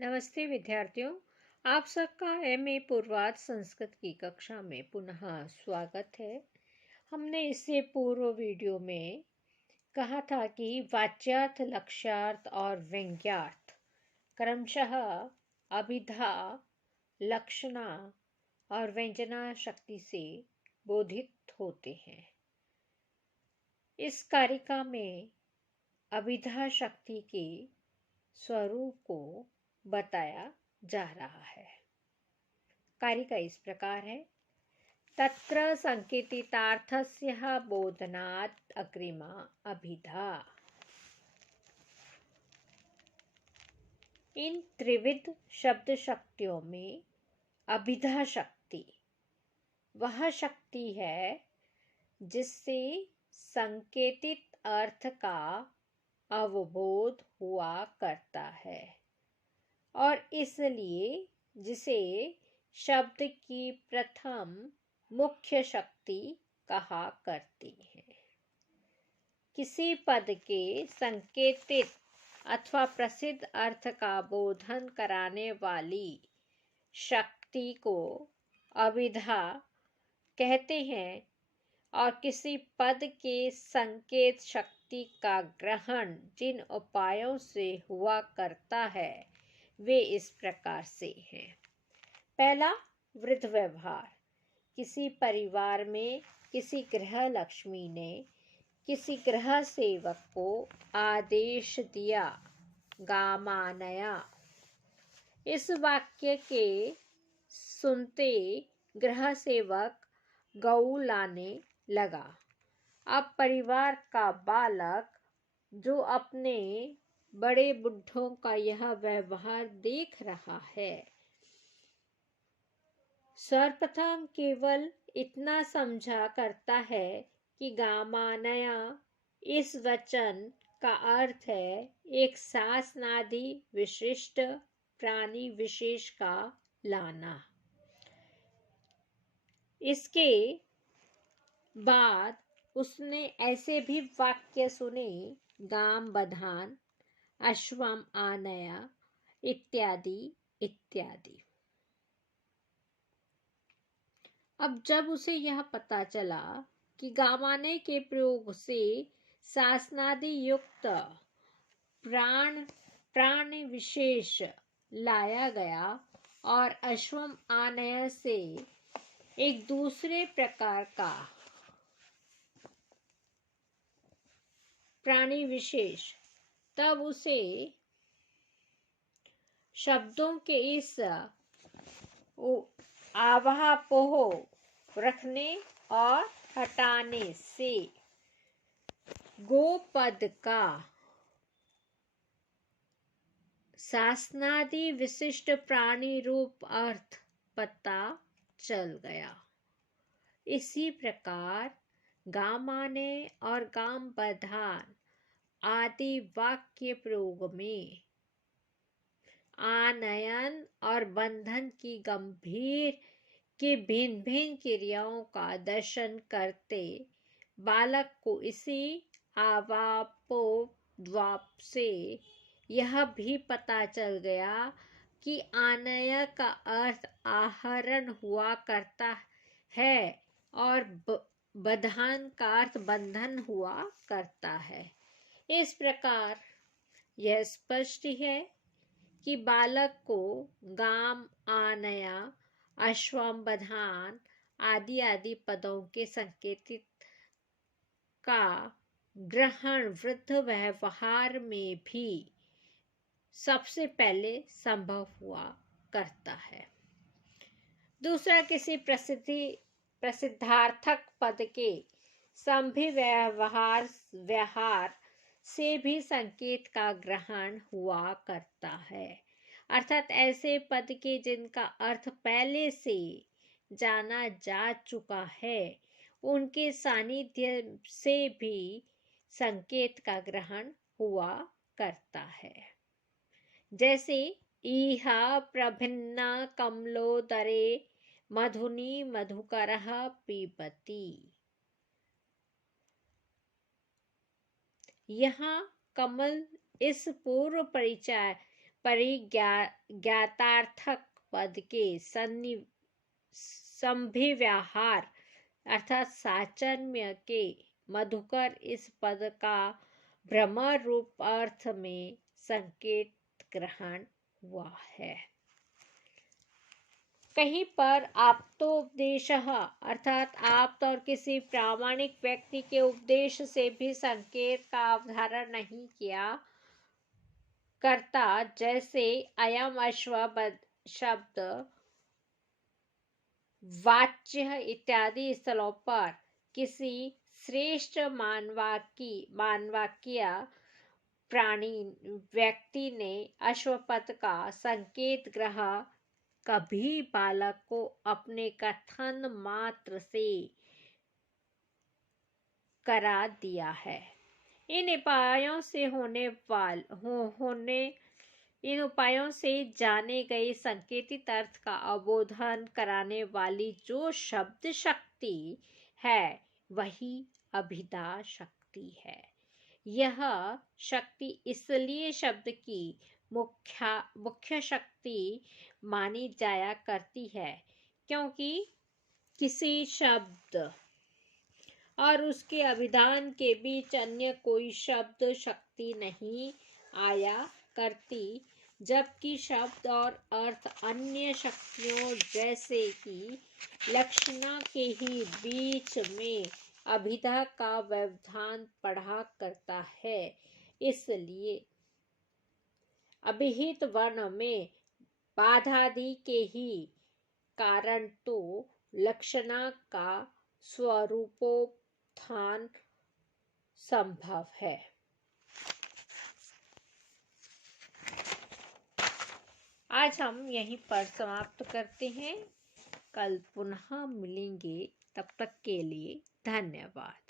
नमस्ते विद्यार्थियों। आप सबका एमए पूर्वार्ध संस्कृत की कक्षा में पुनः स्वागत है। हमने इससे पूर्व वीडियो में कहा था कि वाच्यार्थ, लक्ष्यार्थ और व्यंग्यार्थ क्रमशः अभिधा, लक्षणा और व्यंजना शक्ति से बोधित होते हैं। इस कारिका में अभिधा शक्ति के स्वरूप को बताया जा रहा है। कारिका इस प्रकार है। तत्र संकेतितार्थस्य बोधनात् अग्रिमा अभिधा। इन त्रिविध शब्द शक्तियों में अभिधा शक्ति वह शक्ति है जिससे संकेतित अर्थ का अवबोध हुआ करता है और इसलिए जिसे शब्द की प्रथम मुख्य शक्ति कहा करती है। किसी पद के संकेतित अथवा प्रसिद्ध अर्थ का बोधन कराने वाली शक्ति को अभिधा कहते हैं और किसी पद के संकेत शक्ति का ग्रहण जिन उपायों से हुआ करता है वे इस प्रकार से हैं। पहला, वृद्ध व्यवहार। किसी परिवार में किसी गृह लक्ष्मी ने किसी गृह सेवक को आदेश दिया, गामानया। इस वाक्य के सुनते गृह सेवक गऊ लाने लगा। अब परिवार का बालक जो अपने बड़े बुढ़ों का यह व्यवहार देख रहा है, सर्वप्रथम केवल इतना समझा करता है कि गामानया इस वचन का अर्थ है एक शासनादि विशिष्ट प्राणी विशेष का लाना। इसके बाद उसने ऐसे भी वाक्य सुने, गाम बधान, अश्वम आनया इत्यादि इत्यादि। अब जब उसे यह पता चला कि गामाने के प्रयोग से शासनादि युक्त प्राण विशेष लाया गया और अश्वम आनय से एक दूसरे प्रकार का प्राणी विशेष, तब उसे शब्दों के इस आवापोह रखने और हटाने से गोपद का शासनादि विशिष्ट प्राणी रूप अर्थ पता चल गया। इसी प्रकार गामाने और गाम बधान आदि वाक्य प्रयोग में आनयन और बंधन की गंभीर की भिन्न भिन्न क्रियाओं का दर्शन करते बालक को इसी आवापोद्वाप से यह भी पता चल गया कि आनय का अर्थ आहरण हुआ करता है और बधान का अर्थ बंधन हुआ करता है। इस प्रकार यह स्पष्ट है कि बालक को गाम, आनया, अश्वम, बधान आदि आदि पदों के संकेतित का ग्रहण वृद्ध व्यवहार में भी सबसे पहले संभव हुआ करता है। दूसरा, किसी प्रसिद्धार्थक पद के संभि व्यवहार से भी संकेत का ग्रहण हुआ करता है। अर्थात ऐसे पद के जिनका अर्थ पहले से जाना जा चुका है, उनके सानिध्य से भी संकेत का ग्रहण हुआ करता है। जैसे इहा प्रभिन्ना कमलोदरे मधुनी मधुकरः पीबति। यहाँ कमल इस पूर्व परिचय परिज्ञातार्थक पद के संभिव्याहार अर्थात साचन्य के मधुकर इस पद का भ्रमर रूप अर्थ में संकेत ग्रहण हुआ है। कहीं पर आप्तोपदेश अर्थात आप्त और किसी प्रामाणिक व्यक्ति के उपदेश से भी संकेत का अवधारण नहीं किया करता, जैसे अयम अश्व शब्द वाच्य इत्यादि स्थलों पर किसी श्रेष्ठ मानवाक्य प्राणी व्यक्ति ने अश्वपथ का संकेत ग्रह कभी बालक को अपने कथन मात्र से करा दिया है। इन उपायों से जाने गए संकेतित अर्थ का अवबोधन कराने वाली जो शब्द शक्ति है वही अभिधा शक्ति है। यह शक्ति इसलिए शब्द की मुख्य शक्ति मानी जाया करती है क्योंकि किसी शब्द और उसके अभिधान के बीच अन्य कोई शब्द शक्ति नहीं आया करती, जबकि शब्द और अर्थ अन्य शक्तियों जैसे कि लक्षणा के ही बीच में अभिधा का व्यवधान पढ़ा करता है। इसलिए अभिहित वर्ण में बाधादि के ही कारण तो लक्षणा का स्वरूपोत्थान संभव है। आज हम यहीं पर समाप्त करते हैं। कल पुनः मिलेंगे, तब तक के लिए धन्यवाद।